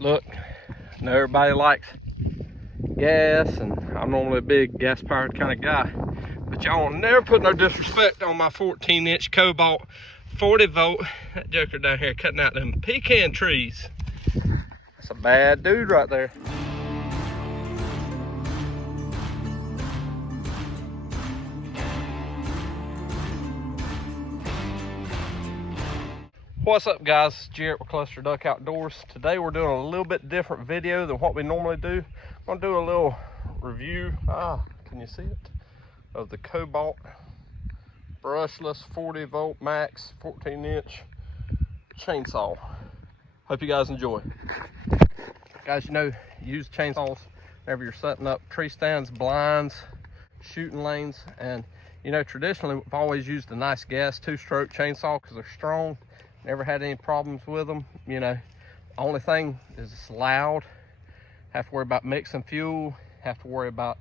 Look, I know everybody likes gas, and I'm normally a big gas powered kind of guy, but y'all will never put no disrespect on my 14-inch Kobalt 40 volt. That joker down here cutting out them pecan trees. That's a bad dude right there. What's up, guys? Jarrett with Cluster Duck Outdoors. Today we're doing a little bit different video than what we normally do. I'm gonna do a little review, can you see it, of the Kobalt brushless 40 volt max 14-inch chainsaw. Hope you guys enjoy. Guys, you know, use chainsaws whenever you're setting up tree stands, blinds, shooting lanes, and you know, traditionally we've always used a nice gas 2-stroke chainsaw because they're strong. Never had any problems with them. You know, only thing is it's loud. Have to worry about mixing fuel. Have to worry about,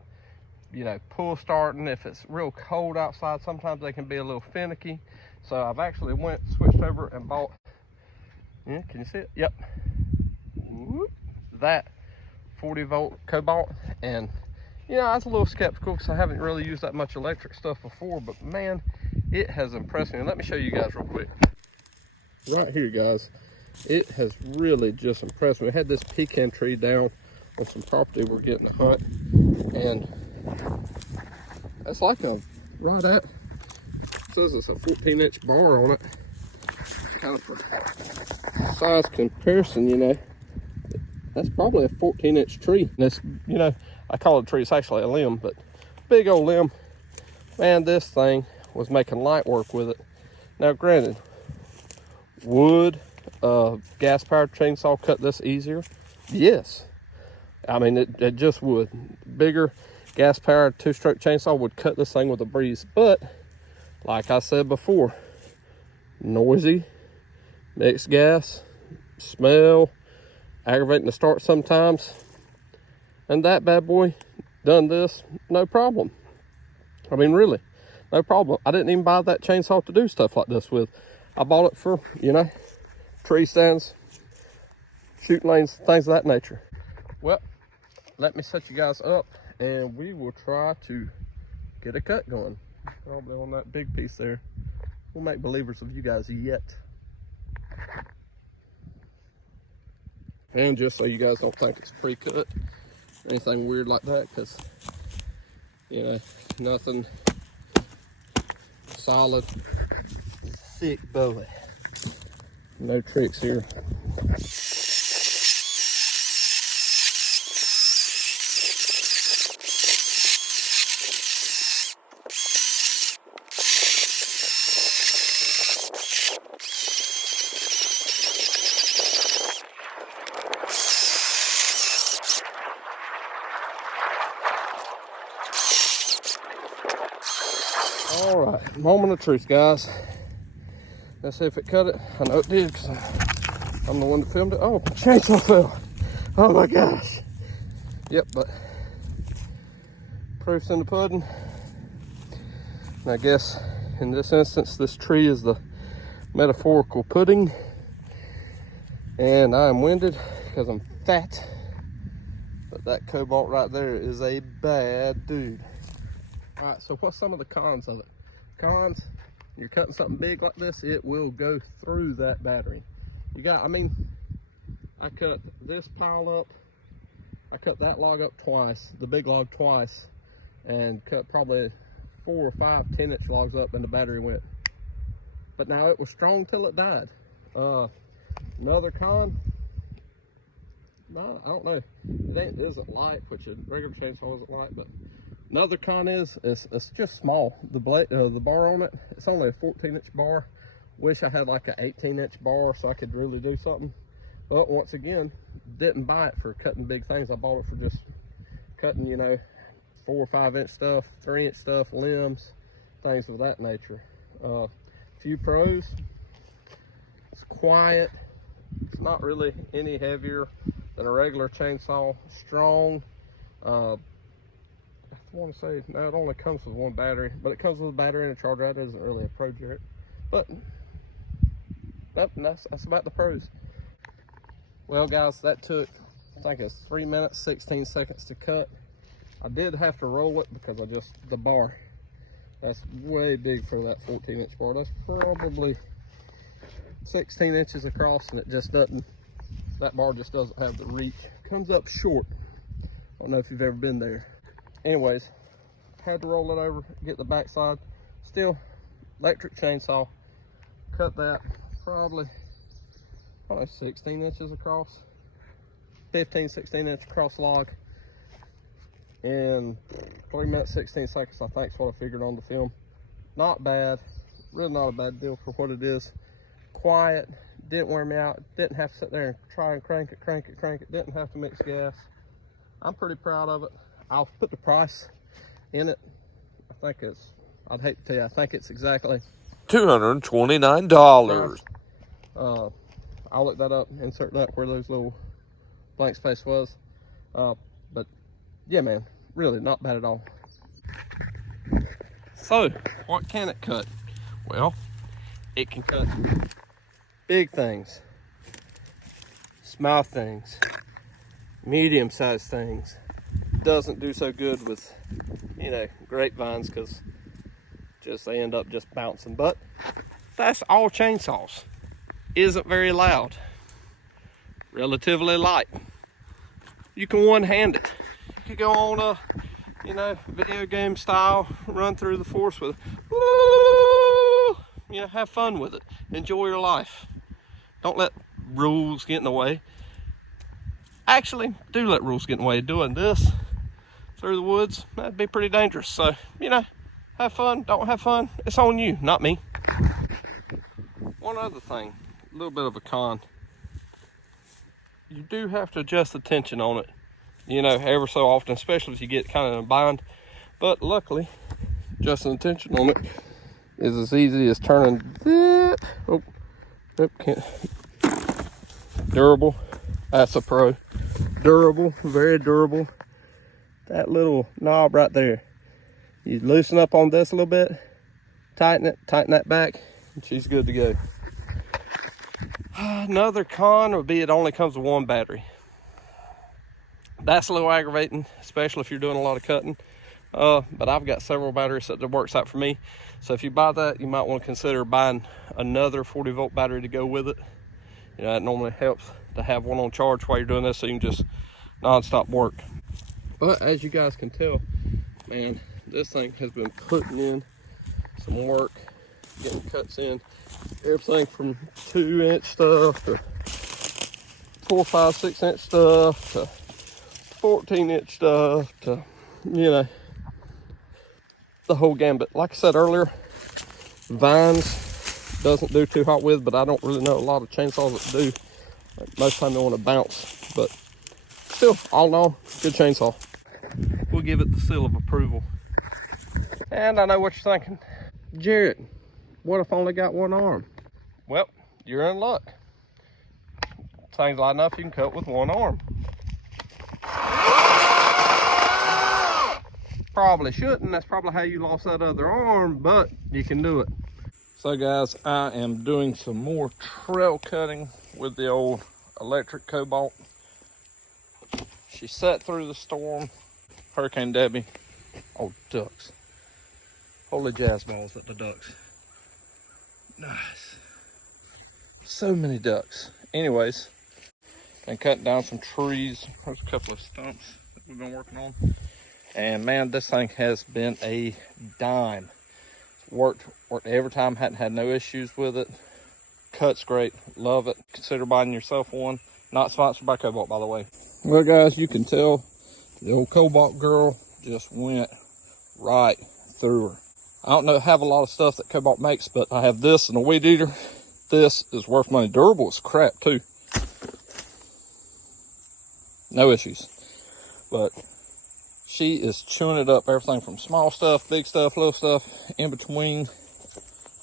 you know, pull starting. If it's real cold outside, sometimes they can be a little finicky. So I've actually switched over and bought, can you see it? Yep. Whoop, that 40 volt Kobalt. And, you know, I was a little skeptical because I haven't really used that much electric stuff before, but man, it has impressed me. And let me show you guys real quick. Right here, guys, it has really just impressed me. We had this pecan tree down on some property we're getting to hunt, and that's like it says it's a 14-inch bar on it. Kind of for size comparison, you know, that's probably a 14-inch tree. This, you know, I call it a tree, it's actually a limb, but big old limb. Man, this thing was making light work with it. Now granted, would a gas powered chainsaw cut this easier? Yes. I mean, it just would. Bigger gas powered 2-stroke chainsaw would cut this thing with a breeze. But like I said before, noisy, mixed gas, smell, aggravating to start sometimes. And that bad boy done this, no problem. I mean, really, no problem. I didn't even buy that chainsaw to do stuff like this with. I bought it for, you know, tree stands, shooting lanes, things of that nature. Well, let me set you guys up and we will try to get a cut going. Probably on that big piece there. We'll make believers of you guys yet. And just so you guys don't think it's pre-cut, anything weird like that, because, you know, nothing solid. Thick bullet. No tricks here. All right, moment of truth, guys. Let's see if it cut it. I know it did because I'm the one that filmed it. Oh, my chainsaw fell. Oh my gosh. Yep, but proof's in the pudding. And I guess in this instance, this tree is the metaphorical pudding. And I am winded because I'm fat. But that Kobalt right there is a bad dude. All right, so what's some of the cons of it? Cons. You're cutting something big like this, it will go through that battery. I mean, I cut this pile up, I cut that log up twice, the big log twice, and cut probably 4 or 5 10-inch logs up, and the battery went. But now it was strong till it died. Another con, no, I don't know, it isn't light, which a regular chainsaw isn't light, but another con is it's just small. The bar on it, it's only a 14-inch bar. Wish I had like an 18-inch bar so I could really do something. But once again, didn't buy it for cutting big things. I bought it for just cutting, you know, 4 or 5-inch stuff, 3-inch stuff, limbs, things of that nature. Few pros. It's quiet. It's not really any heavier than a regular chainsaw. Strong. I want to say, no, it only comes with 1 battery, but it comes with a battery and a charger. That isn't really a pro, Jarrett. But that's about the pros. Well guys, that took, I think it's 3 minutes, 16 seconds to cut. I did have to roll it because the bar, that's way big for that 14-inch bar. That's probably 16 inches across, and it just doesn't, that bar just doesn't have the reach. Comes up short. I don't know if you've ever been there. Anyways, had to roll it over, get the backside. Still, electric chainsaw, cut that probably 16 inches across, 15, 16 inch across log in 3 minutes, 16 seconds, I think is what I figured on the film. Not bad, really not a bad deal for what it is. Quiet, didn't wear me out, didn't have to sit there and try and crank it, didn't have to mix gas. I'm pretty proud of it. I'll put the price in it. I think it's, I'd hate to tell you, I think it's exactly $229. I'll look that up, insert that where those little blank space was. But yeah, man, really not bad at all. So, what can it cut? Well, it can cut big things, small things, medium-sized things. Doesn't do so good with, you know, grapevines because they end up just bouncing. But that's all chainsaws. Isn't very loud, relatively light. You can one-hand it. You could go on a, you know, video game style, run through the forest with it. Woo! You know, have fun with it. Enjoy your life. Don't let rules get in the way. Actually, do let rules get in the way. Doing this through the woods, that'd be pretty dangerous. So, you know, have fun, don't have fun, it's on you, not me. One other thing, a little bit of a con. You do have to adjust the tension on it, you know, ever so often, especially if you get kind of in a bind. But luckily, adjusting the tension on it is as easy as turning that. Oh, can't. Durable, that's a pro. Durable, very durable. That little knob right there, you loosen up on this a little bit, tighten it, tighten that back, and she's good to go. Another con would be it only comes with one battery. That's a little aggravating, especially if you're doing a lot of cutting. But I've got several batteries that works out for me. So if you buy that, you might want to consider buying another 40-volt battery to go with it. You know, that normally helps to have one on charge while you're doing this, so you can just non-stop work. But as you guys can tell, man, this thing has been putting in some work, getting cuts in, everything from 2-inch stuff to 4, 5, 6-inch stuff to 14-inch stuff to, you know, the whole gambit. Like I said earlier, vines doesn't do too hot with, but I don't really know a lot of chainsaws that do. Like, most of the time they want to bounce, but still, all in all, good chainsaw. We'll give it the seal of approval. And I know what you're thinking. Jared, what if I only got one arm? Well, you're in luck. Things light enough you can cut with one arm. Probably shouldn't, that's probably how you lost that other arm, but you can do it. So guys, I am doing some more trail cutting with the old electric Kobalt. She sat through the storm. Hurricane Debbie. Oh, ducks. Holy jazz balls at the ducks. Nice. So many ducks. Anyways, been cutting down some trees. There's a couple of stumps that we've been working on. And man, this thing has been a dime. Worked every time, hadn't had no issues with it. Cuts great, love it. Consider buying yourself one. Not sponsored by Kobalt, by the way. Well guys, you can tell the old Kobalt girl just went right through her. I don't have a lot of stuff that Kobalt makes, but I have this and a weed eater. This is worth money. Durable as crap too. No issues. But she is chewing it up, everything from small stuff, big stuff, little stuff, in between.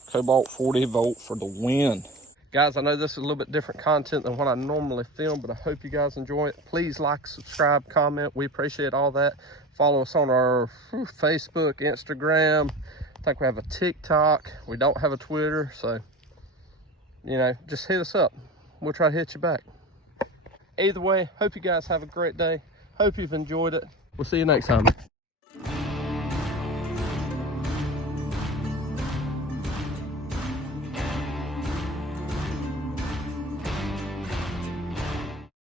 Kobalt 40-volt for the win. Guys, I know this is a little bit different content than what I normally film, but I hope you guys enjoy it. Please like, subscribe, comment. We appreciate all that. Follow us on our Facebook, Instagram. I think we have a TikTok. We don't have a Twitter, so, you know, just hit us up. We'll try to hit you back. Either way, hope you guys have a great day. Hope you've enjoyed it. We'll see you next time.